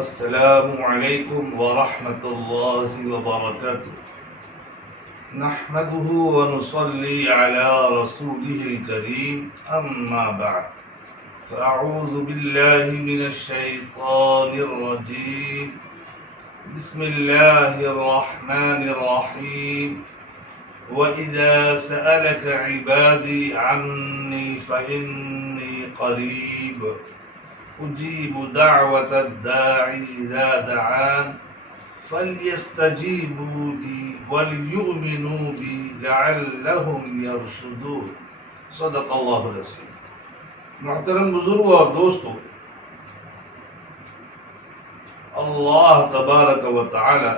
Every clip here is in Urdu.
السلام علیکم ورحمۃ اللہ وبرکاتہ نحمده ونصلي على رسوله الكريم اما بعد فاعوذ بالله من الشيطان الرجيم بسم الله الرحمن الرحيم وإذا سألك عبادي عني فإني قريب أجيب دعوة الداعي إذا دعان فليستجيبوا لي وليؤمنوا بي لعلهم يرشدون صدق اللہ العظیم۔ محترم بزرگوں اور دوستو، اللہ تبارک و تعالی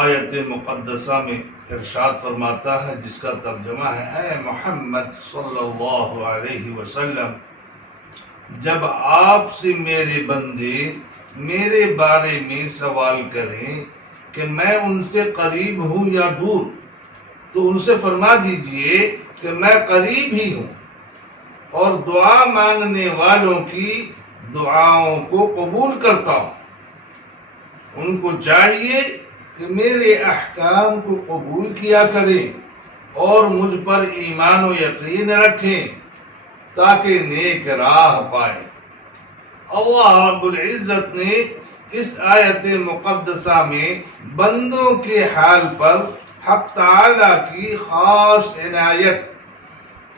آیت مقدسہ میں ارشاد فرماتا ہے، جس کا ترجمہ ہے: اے محمد صلی اللہ علیہ وسلم، جب آپ سے میرے بندے میرے بارے میں سوال کریں کہ میں ان سے قریب ہوں یا دور، تو ان سے فرما دیجئے کہ میں قریب ہی ہوں اور دعا مانگنے والوں کی دعاؤں کو قبول کرتا ہوں۔ ان کو چاہیے کہ میرے احکام کو قبول کیا کریں اور مجھ پر ایمان و یقین رکھیں تاکہ نیک راہ پائے۔ اللہ رب العزت نے اس آیت مقدسہ میں بندوں کے حال پر حق تعالی کی خاص عنایت،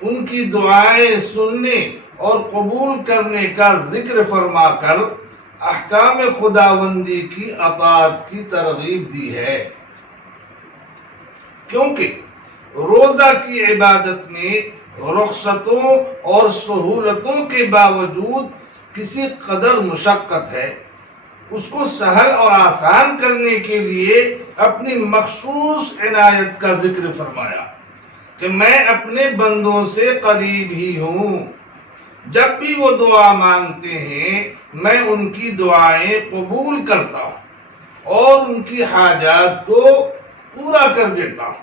ان کی دعائیں سننے اور قبول کرنے کا ذکر فرما کر احکام خداوندی کی اطاعت کی ترغیب دی ہے، کیونکہ روزہ کی عبادت میں رخصتوں اور سہولتوں کے باوجود کسی قدر مشقت ہے۔ اس کو سہل اور آسان کرنے کے لیے اپنی مخصوص عنایت کا ذکر فرمایا کہ میں اپنے بندوں سے قریب ہی ہوں، جب بھی وہ دعا مانگتے ہیں میں ان کی دعائیں قبول کرتا ہوں اور ان کی حاجات کو پورا کر دیتا ہوں۔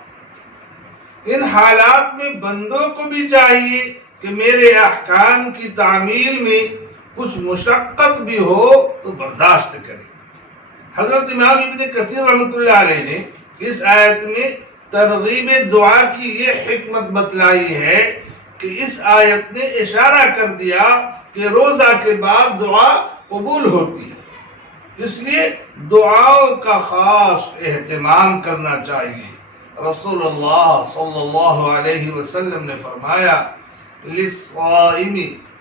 ان حالات میں بندوں کو بھی چاہیے کہ میرے احکام کی تعمیل میں کچھ مشقت بھی ہو تو برداشت کریں۔ حضرت امام ابن کثیر رحمۃ اللہ علیہ نے اس آیت میں ترغیب دعا کی یہ حکمت بتلائی ہے کہ اس آیت نے اشارہ کر دیا کہ روزہ کے بعد دعا قبول ہوتی ہے، اس لیے دعاؤں کا خاص اہتمام کرنا چاہیے۔ رسول اللہ صلی اللہ علیہ وسلم نے فرمایا: للصائم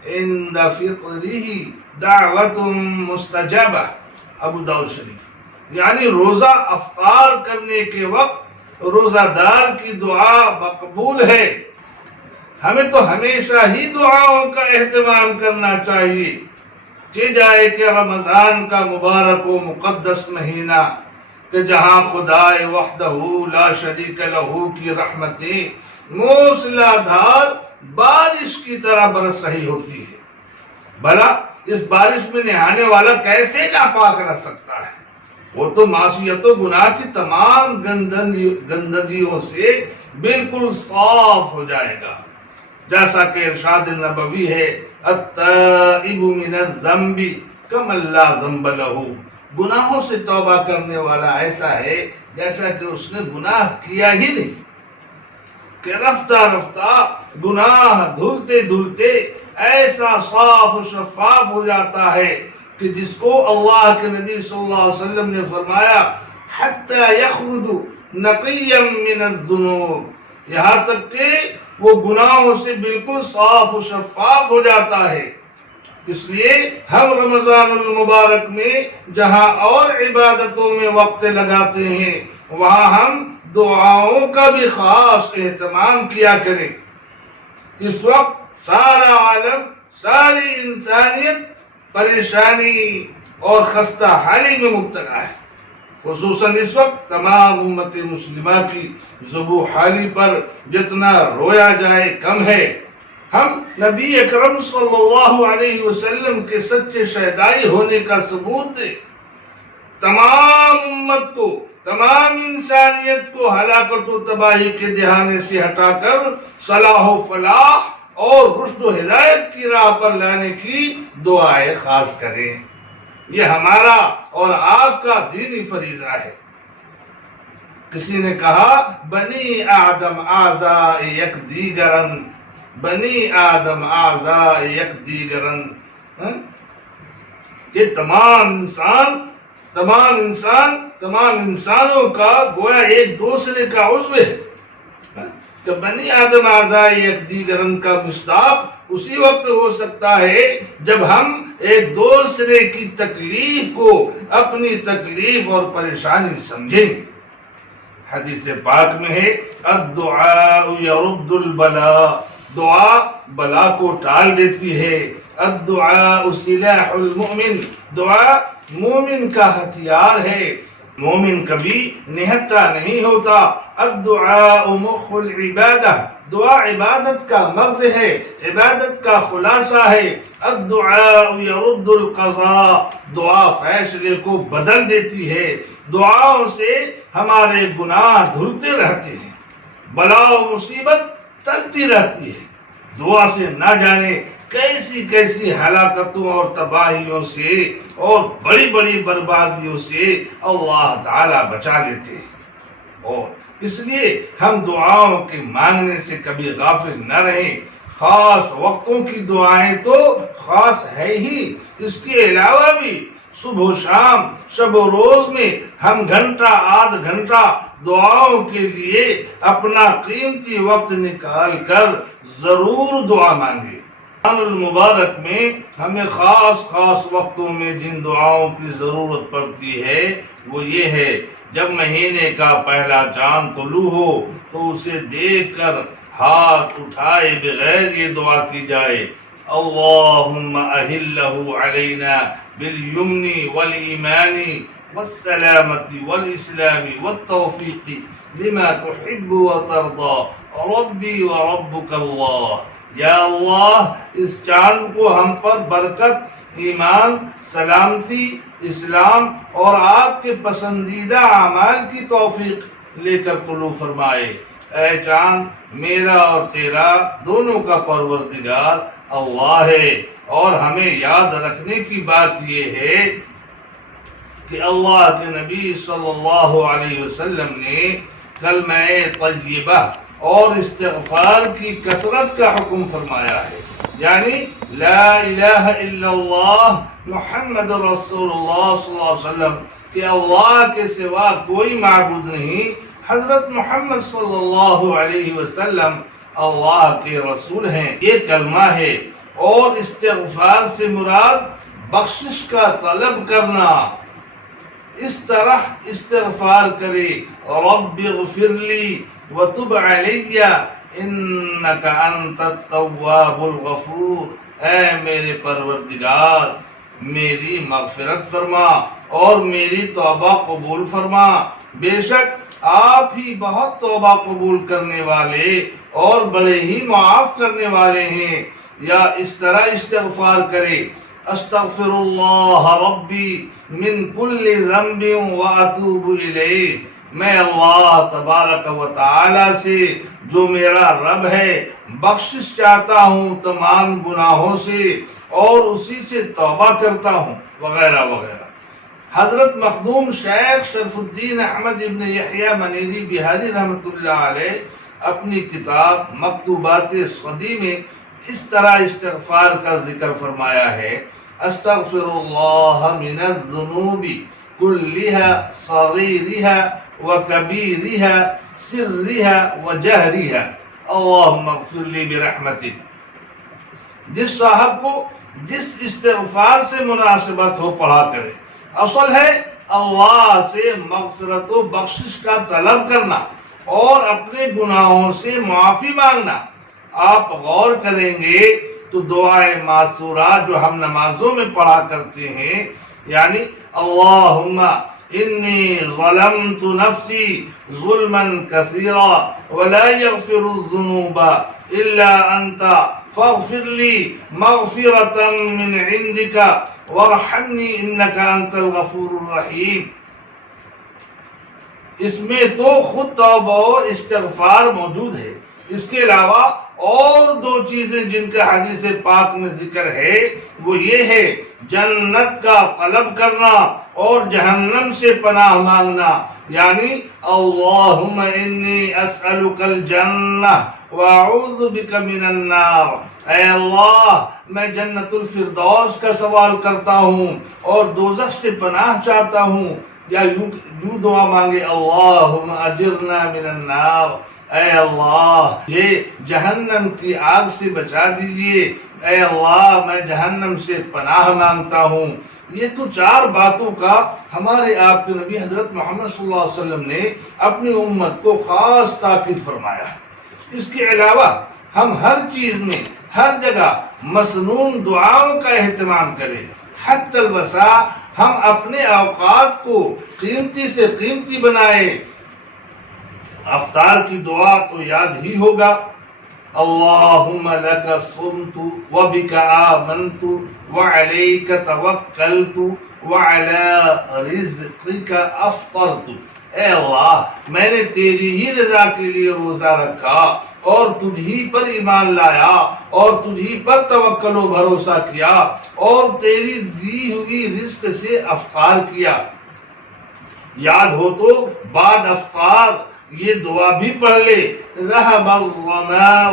عند فطره دعوت مستجابہ، ابو داؤد شریف۔ یعنی روزہ افطار کرنے کے وقت روزہ دار کی دعا مقبول ہے۔ ہمیں تو ہمیشہ ہی دعاؤں کا اہتمام کرنا چاہیے، چہ جائے کہ رمضان کا مبارک و مقدس مہینہ کہ جہاں خدائے وحدہ لا شریک لہ کی رحمتیں موسلا دھار بارش کی طرح برس رہی ہوتی ہے، بھلا اس بارش میں نہانے والا کیسے ناپاک رہ سکتا ہے؟ وہ تو معصیت و گناہ کی تمام گندگیوں سے بالکل صاف ہو جائے گا، جیسا کہ ارشاد نبوی ہے: التائب من الذنب کمن لا ذنب لہ۔ گناہوں سے توبہ کرنے والا ایسا ہے جیسا کہ اس نے گناہ کیا ہی نہیں، کہ رفتہ رفتہ گناہ دھلتے دھلتے ایسا صاف و شفاف ہو جاتا ہے کہ جس کو اللہ کے نبی صلی اللہ علیہ وسلم نے فرمایا: حتی یخرج نقیا من الذنوب، یہاں تک کہ وہ گناہوں سے بالکل صاف و شفاف ہو جاتا ہے۔ اس لیے ہم رمضان المبارک میں جہاں اور عبادتوں میں وقت لگاتے ہیں وہاں ہم دعاؤں کا بھی خاص اہتمام کیا کریں۔ اس وقت سارا عالم، ساری انسانیت پریشانی اور خستہ حالی میں مبتلا ہے، خصوصاً اس وقت تمام امت مسلمہ کی ذبح حالی پر جتنا رویا جائے کم ہے۔ ہم نبی اکرم صلی اللہ علیہ وسلم کے سچے شہدائی ہونے کا ثبوت دیں، تمام امت کو، تمام انسانیت کو ہلاکت و تباہی کے دہانے سے ہٹا کر صلاح و فلاح اور رشد و ہدایت کی راہ پر لانے کی دعائیں خاص کریں۔ یہ ہمارا اور آپ کا دینی فریضہ ہے۔ کسی نے کہا بنی آدم اعضاء یک دیگرن، بنی آدم اعضاء یک دیگرن، کہ تمام انسانوں کا گویا ایک دوسرے کا عضو ہے۔ کہ بنی آدم اعضاء یک دیگرن کا مصداق اسی وقت ہو سکتا ہے جب ہم ایک دوسرے کی تکلیف کو اپنی تکلیف اور پریشانی سمجھیں گے۔ حدیث پاک میں ہے الدعاء یرد البلاء، دعا بلا کو ٹال دیتی ہے۔ الدعاء سلاح المؤمن، دعا مومن کا ہتھیار ہے، مومن کبھی نہتا نہیں ہوتا۔ الدعاء مخ العبادہ، دعا عبادت کا مغز ہے، عبادت کا خلاصہ ہے۔ الدعاء یرد القضاء، دعا فیصلے کو بدل دیتی ہے۔ دعاؤں سے ہمارے گناہ دھلتے رہتے ہیں، بلا و مصیبت ٹلتی رہتی ہے۔ دعا سے نہ جانے کیسی کیسی ہلاکتوں اور تباہیوں سے اور بڑی بڑی بربادیوں سے اللہ تعالی بچا لیتے ہیں۔ اور اس لیے ہم دعاؤں کے مانگنے سے کبھی غافل نہ رہیں۔ خاص وقتوں کی دعائیں تو خاص ہے ہی، اس کے علاوہ بھی صبح و شام، شب و روز میں ہم گھنٹہ آدھ گھنٹہ دعاؤں کے لیے اپنا قیمتی وقت نکال کر ضرور دعا مانگے۔ رمضان المبارک میں ہمیں خاص وقتوں میں جن دعاؤں کی ضرورت پڑتی ہے وہ یہ ہے، جب مہینے کا پہلا چاند طلوع ہو تو اسے دیکھ کر ہاتھ اٹھائے بغیر یہ دعا کی جائے، اللہم اہلہ علینا بالیمن والایمان والسلامت والاسلام والتوفیق لما تحب وترضى ربی وربک اللہ۔ یا اللہ، اس چاند کو ہم پر برکت، ایمان، سلامتی، اسلام اور آپ کے پسندیدہ اعمال کی توفیق لے کر طلوع فرمائے۔ اے چاند، میرا اور تیرا دونوں کا پروردگار اللہ ہے۔ اور ہمیں یاد رکھنے کی بات یہ ہے کہ اللہ کے نبی صلی اللہ علیہ وسلم نے کلمہ طیبہ اور استغفار کی کثرت کا حکم فرمایا ہے، یعنی لا الہ الا اللہ محمد رسول اللہ صلی اللہ علیہ وسلم، کہ اللہ کے سوا کوئی معبود نہیں، حضرت محمد صلی اللہ علیہ وسلم اللہ کے رسول ہیں، یہ کلمہ ہے۔ اور استغفار سے مراد بخشش کا طلب کرنا۔ اس طرح استغفار کرے، رب اغفر لی وتب علی انک انت التواب الغفور، اے میرے پروردگار میری مغفرت فرما اور میری توبہ قبول فرما، بے شک آپ ہی بہت توبہ قبول کرنے والے اور بڑے ہی معاف کرنے والے ہیں۔ یا اس طرح استغفار کرے، استغفر اللہ ربی من کل ذنب واتوب الیہ، میں اللہ تبارک و تعالی سے جو میرا رب ہے بخشش چاہتا ہوں تمام گناہوں سے اور اسی سے توبہ کرتا ہوں، وغیرہ وغیرہ۔ حضرت مخدوم شیخ شرف الدین احمد ابن یحییٰ منیری بہاری رحمۃ اللہ علیہ اپنی کتاب مکتوبات صدی میں اس طرح استغفار کا ذکر فرمایا ہے، استغفر اللہ من الذنوب كلها صغيرها وكبيرها سرها وجهرها اللهم اغفر لي برحمتك۔ جس صاحب کو جس استغفار سے مناسبت ہو پڑھا کرے، اصل ہے اللہ سے مغفرت و بخشش کا طلب کرنا اور اپنے گناہوں سے معافی مانگنا۔ آپ غور کریں گے تو دعائے معصورات جو ہم نمازوں میں پڑھا کرتے ہیں، یعنی اللہم انی ظلمت نفسی ظلما کثیرا ولا یغفر الذنوب الا انت فاغفر لی مغفرة من عندک وارحمنی انک انت الغفور الرحیم، اس میں تو خود توبہ و استغفار موجود ہے، اس کے علاوہ اور دو چیزیں جن کا حدیث پاک میں ذکر ہے وہ یہ ہے جنت کا طلب کرنا اور جہنم سے پناہ مانگنا، یعنی اللہم انی اسألک الجنہ واعوذ بک من النار، اے اللہ میں جنت الفردوس کا سوال کرتا ہوں اور دوزخ سے پناہ چاہتا ہوں، یا یوں دعا مانگے اللہم اجرنا من النار، اے اللہ یہ جہنم کی آگ سے بچا دیجئے، اے اللہ میں جہنم سے پناہ مانگتا ہوں۔ یہ تو چار باتوں کا ہمارے آپ کے نبی حضرت محمد صلی اللہ علیہ وسلم نے اپنی امت کو خاص تاکید فرمایا۔ اس کے علاوہ ہم ہر چیز میں ہر جگہ مسنون دعاؤں کا اہتمام کریں، حتی الوسع ہم اپنے اوقات کو قیمتی سے قیمتی بنائیں۔ افطار کی دعا تو یاد ہی ہوگا، اللہم لک صمت وبک آمنت وعلیک توکلت وعلی رزقک افطرت، اے اللہ میں نے تیری ہی رضا کے لیے روزہ رکھا اور تجھ ہی پر ایمان لایا اور تجھ ہی پر توکل و بھروسہ کیا اور تیری دی ہوئی رزق سے افطار کیا۔ یاد ہو تو بعد افطار یہ دعا بھی پڑھ لے، رحم الظماء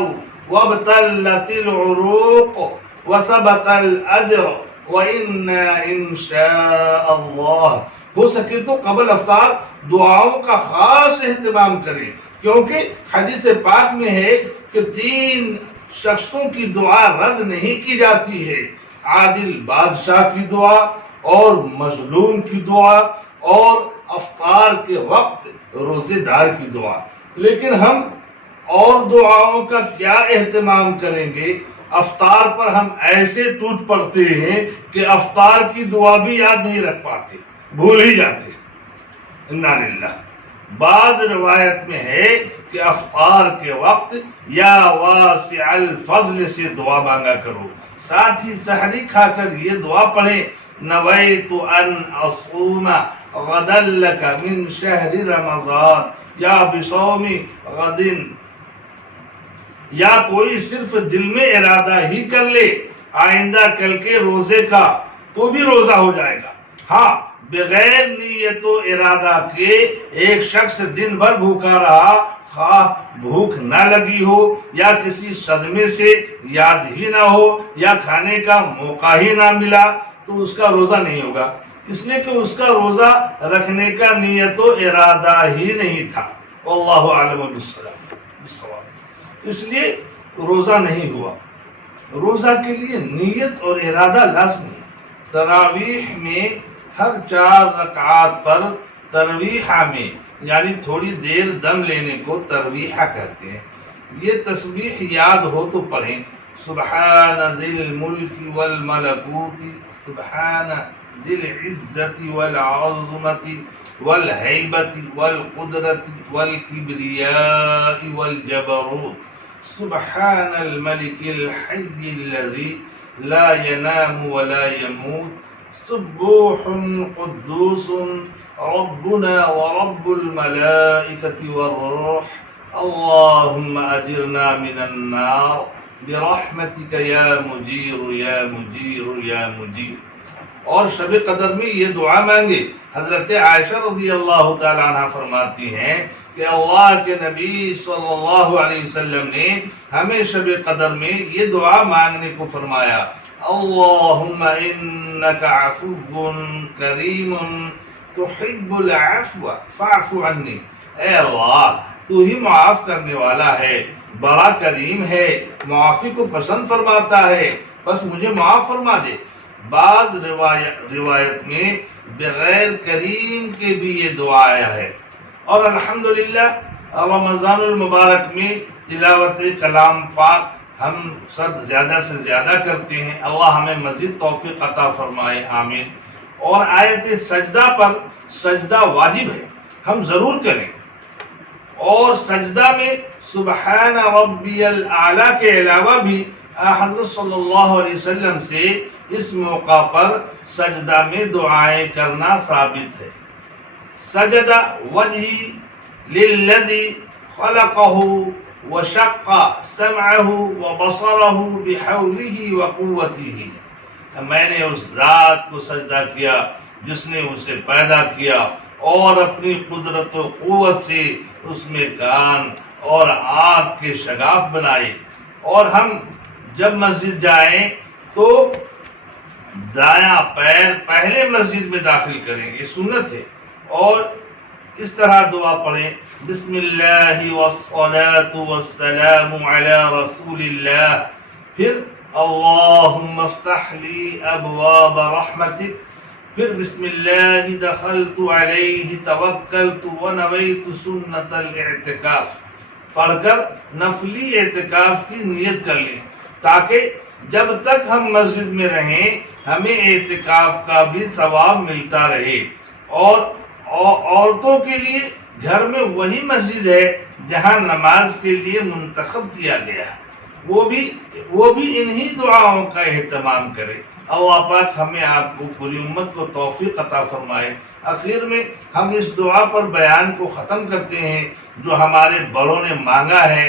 وابتلت العروق وثبت الاجر وإنا ان شاء اللہ۔ ہو سکے تو قبل افطار دعاؤں کا خاص اہتمام کریں، کیونکہ حدیث پاک میں ہے کہ 3 شخصوں کی دعا رد نہیں کی جاتی ہے، عادل بادشاہ کی دعا اور مظلوم کی دعا اور افطار کے وقت روزے دار کی دعا۔ لیکن ہم اور دعاؤں کا کیا اہتمام کریں گے؟ افطار پر ہم ایسے ٹوٹ پڑتے ہیں کہ افطار کی دعا بھی یاد نہیں رکھ پاتے، بھول ہی جاتے۔ انا للہ۔ بعض روایت میں ہے کہ افطار کے وقت یا واسع الفضل سے دعا مانگا کرو، ساتھ ہی سحری کھا کر یہ دعا پڑھیں، نویت ان اصوم غدا لک من شہر رمضان یا بصوم غد، یا کوئی صرف دل میں ارادہ ہی کر لے آئندہ کل کے روزے کا تو بھی روزہ ہو جائے گا۔ ہاں بغیر نیت و ارادہ کے ایک شخص دن بھر بھوکا رہا، خواہ بھوک نہ لگی ہو یا کسی صدمے سے یاد ہی نہ ہو یا کھانے کا موقع ہی نہ ملا، تو اس کا روزہ نہیں ہوگا، اس لیے کہ اس کا روزہ رکھنے کا نیت و ارادہ ہی نہیں تھا۔ واللہ اعلم بالصواب۔ اس لیے روزہ نہیں ہوا۔ روزہ کے لیے نیت اور ارادہ لازمی ہے۔ تراویح میں ہر 4 رکعات پر ترویحہ میں یعنی تھوڑی دیر دم لینے کو ترویحہ کہتے ہیں۔ یہ تسبیح یاد ہو تو پڑھیں، سبحان ذی الملک والملکوت، سبحان ذی العزت والعظمت والہیبت والقدرت والکبریاء والجبروت، سبحان الملک الحی الذی لا ینام ولا یموت، سبوح قدوس ربنا ورب الملائکة والروح، اللہم اجرنا من النار برحمتک یا مجیر یا مجیر یا مجیر۔ اور شب قدر میں یہ دعا مانگے۔ حضرت عائشہ رضی اللہ تعالی عنہ فرماتی ہیں کہ اللہ کے نبی صلی اللہ علیہ وسلم نے ہمیں شب قدر میں یہ دعا مانگنے کو فرمایا، اللہم انک عفو کریم تحب العفو فاعف عنی، اے اللہ تو ہی معاف کرنے والا ہے، بڑا کریم ہے، معافی کو پسند فرماتا ہے، بس مجھے معاف فرما دے۔ بعض روایت میں بغیر کریم کے بھی یہ دعا آیا ہے۔ اور الحمدللہ رمضان المبارک میں تلاوت کلام پاک ہم سب زیادہ سے زیادہ کرتے ہیں، اللہ ہمیں مزید توفیق عطا فرمائے، آمین۔ اور آیت سجدہ پر سجدہ واجب ہے، ہم ضرور کریں۔ اور سجدہ میں سبحان ربی الاعلیٰ کے علاوہ بھی حضرت صلی اللہ علیہ وسلم سے اس موقع پر سجدہ میں دعائیں کرنا ثابت ہے۔ سجدہ وجہی للذی خلقہ وشق سمعه وبصره بحوله وقوته. میں نے اس ذات کو سجدہ کیا جس نے اسے پیدا کیا اور اپنی قدرت و قوت سے اس میں کان اور آنکھ کے شگاف بنائے. اور ہم جب مسجد جائیں تو دایاں پیر پہلے مسجد میں داخل کریں، یہ سنت ہے. اور اس طرح دعا پڑھیں، بسم اللہ والصلاة والسلام علی رسول اللہ، پھر اللہم افتح لی ابواب رحمتک، پھر بسم اللہ دخلت علیہ توکلت ونویت سنت الاعتکاف پڑھ کر نفلی اعتکاف کی نیت کر لیں، تاکہ جب تک ہم مسجد میں رہیں ہمیں اعتکاف کا بھی ثواب ملتا رہے. اور عورتوں کے لیے گھر میں وہی مسجد ہے جہاں نماز کے لیے منتخب کیا گیا، وہ بھی انہی دعاؤں کا اہتمام کرے. اللہ پاک ہمیں آپ کو پوری امت کو توفیق عطا فرمائے. آخر میں ہم اس دعا پر بیان کو ختم کرتے ہیں جو ہمارے بڑوں نے مانگا ہے.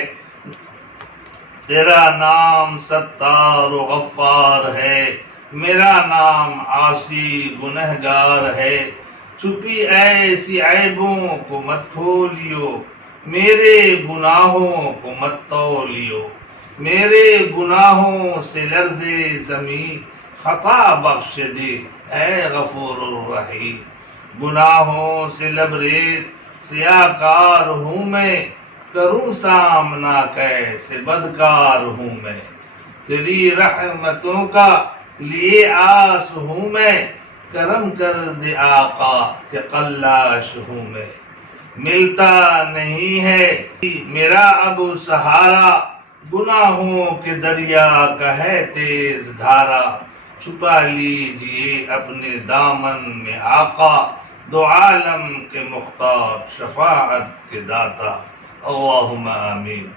تیرا نام ستار و غفار ہے، میرا نام عاصی گنہگار ہے. چھپی ایسی عیبوں کو مت کھولیو، میرے گناہوں کو مت تولیو. میرے گناہوں سے لرزے زمین، خطا بخش دے اے غفور الرحیم. گناہوں سے لبریز سیاہ کار ہوں میں، کروں سامنا کیسے بدکار ہوں میں. تیری رحمتوں کا لیے آس ہوں میں، کرم کر دے آقا کہ قلاش ہوں میں. ملتا نہیں ہے میرا اب سہارا، گناہوں کے دریا کا ہے تیز دھارا. چھپا لیجئے اپنے دامن میں آقا، دو عالم کے مختار شفاعت کے داتا. اللہم آمین.